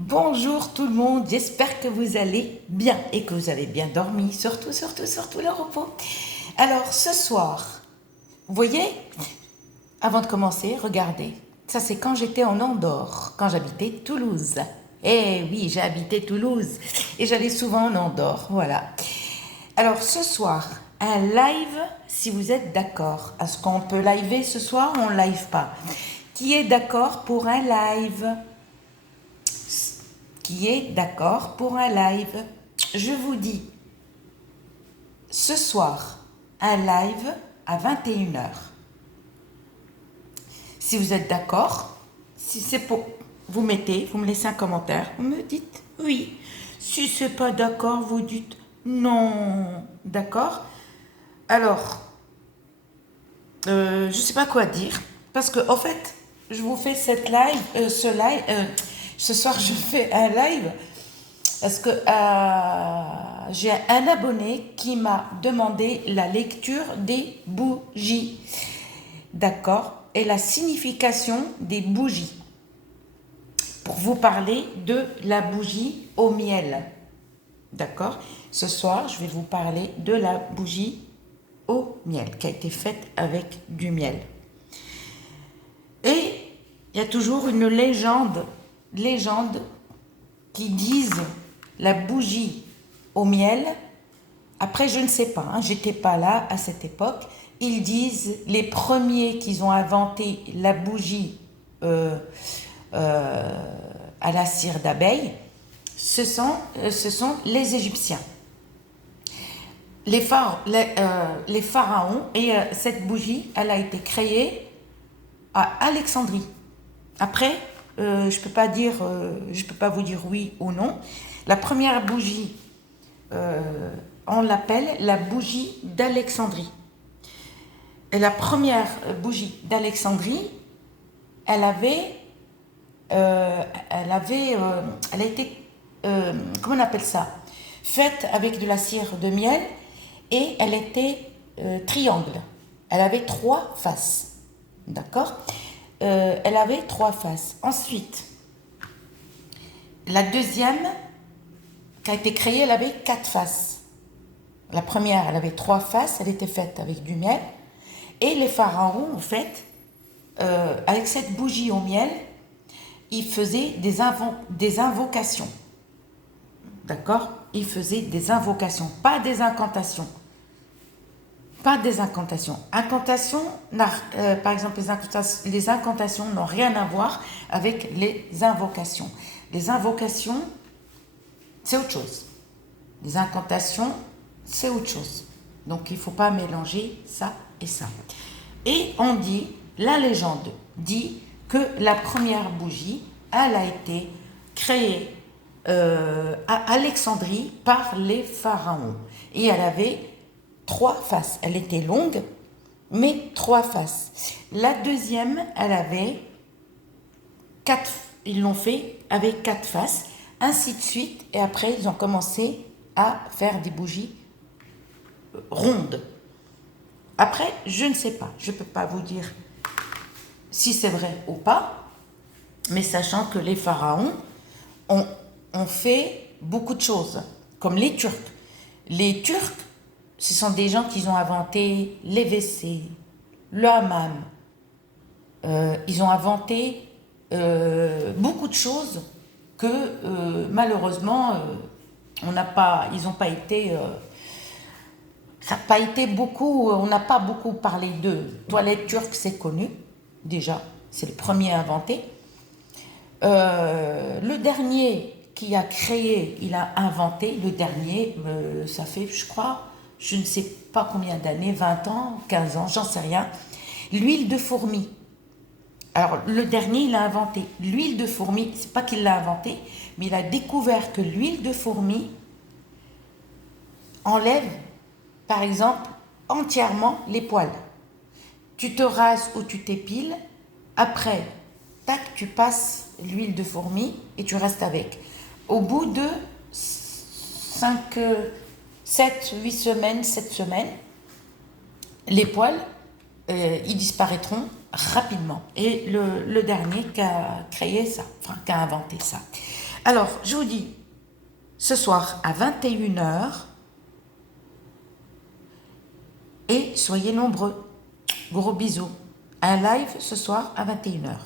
Bonjour tout le monde, j'espère que vous allez bien et que vous avez bien dormi, surtout le repos. Alors ce soir, vous voyez, avant de commencer, regardez, ça c'est quand j'étais en Andorre, quand j'habitais Toulouse. Eh oui, j'ai habité Toulouse et j'allais souvent en Andorre, voilà. Alors ce soir, un live, si vous êtes d'accord. Est-ce qu'on peut liver ce soir ou on ne live pas? Qui est d'accord pour un live? Qui est d'accord pour un live? Je vous dis, ce soir, un live à 21h. Si vous êtes d'accord, si c'est pour... Vous mettez, vous me laissez un commentaire, vous me dites oui. Si c'est pas d'accord, vous dites non. D'accord? Alors, je sais pas quoi dire, parce que, en fait, je vous fais ce soir, je fais un live parce que j'ai un abonné qui m'a demandé la lecture des bougies. D'accord? Et la signification des bougies. Pour vous parler de la bougie au miel. D'accord? Ce soir, je vais vous parler de la bougie au miel qui a été faite avec du miel. Et il y a toujours une légende qui disent la bougie au miel. Après, je ne sais pas, j'étais pas là à cette époque. Ils disent les premiers qui ont inventé la bougie à la cire d'abeille, ce sont les Égyptiens. Les pharaons, et cette bougie, elle a été créée à Alexandrie. Après, je peux pas vous dire oui ou non. La première bougie, on l'appelle la bougie d'Alexandrie. Et la première bougie d'Alexandrie, elle a été, comment on appelle ça, faite avec de la cire de miel, et elle était triangle. Elle avait 3 faces. D'accord? Elle avait 3 faces. Ensuite, la deuxième qui a été créée, elle avait 4 faces. La première, elle avait 3 faces, elle était faite avec du miel. Et les pharaons, en fait, avec cette bougie au miel, ils faisaient des invocations. D'accord? Ils faisaient des invocations, pas des incantations. Pas des incantations. Par exemple, les incantations n'ont rien à voir avec les invocations. Les invocations, c'est autre chose. Les incantations, c'est autre chose. Donc, il ne faut pas mélanger ça et ça. Et la légende dit que la première bougie, elle a été créée à Alexandrie par les pharaons. Et elle avait 3 faces. Elle était longue, mais 3 faces. La deuxième, elle avait 4. Ils l'ont fait avec 4 faces, ainsi de suite. Et après, ils ont commencé à faire des bougies rondes. Après, je ne sais pas. Je ne peux pas vous dire si c'est vrai ou pas, mais sachant que les pharaons ont fait beaucoup de choses, comme les Turcs. Les Turcs, ce sont des gens qui ont inventé les WC, le hammam. Ils ont inventé beaucoup de choses que malheureusement ils n'ont pas été... ça n'a pas été beaucoup, on n'a pas beaucoup parlé d'eux. Toilette turque, c'est connu, déjà, c'est le premier inventé. Le dernier qui a créé, il a inventé, le dernier, ça fait, je crois, je ne sais pas combien d'années, 20 ans, 15 ans, j'en sais rien, l'huile de fourmi. Alors, le dernier, il a inventé l'huile de fourmi, c'est pas qu'il l'a inventé, mais il a découvert que l'huile de fourmi enlève, par exemple, entièrement les poils. Tu te rases ou tu t'épiles, après, tac, tu passes l'huile de fourmi et tu restes avec. Au bout de 7 semaines, les poils, ils disparaîtront rapidement. Et le dernier qui a créé ça, qui a inventé ça. Alors, je vous dis, ce soir à 21h, et soyez nombreux. Gros bisous. Un live ce soir à 21h.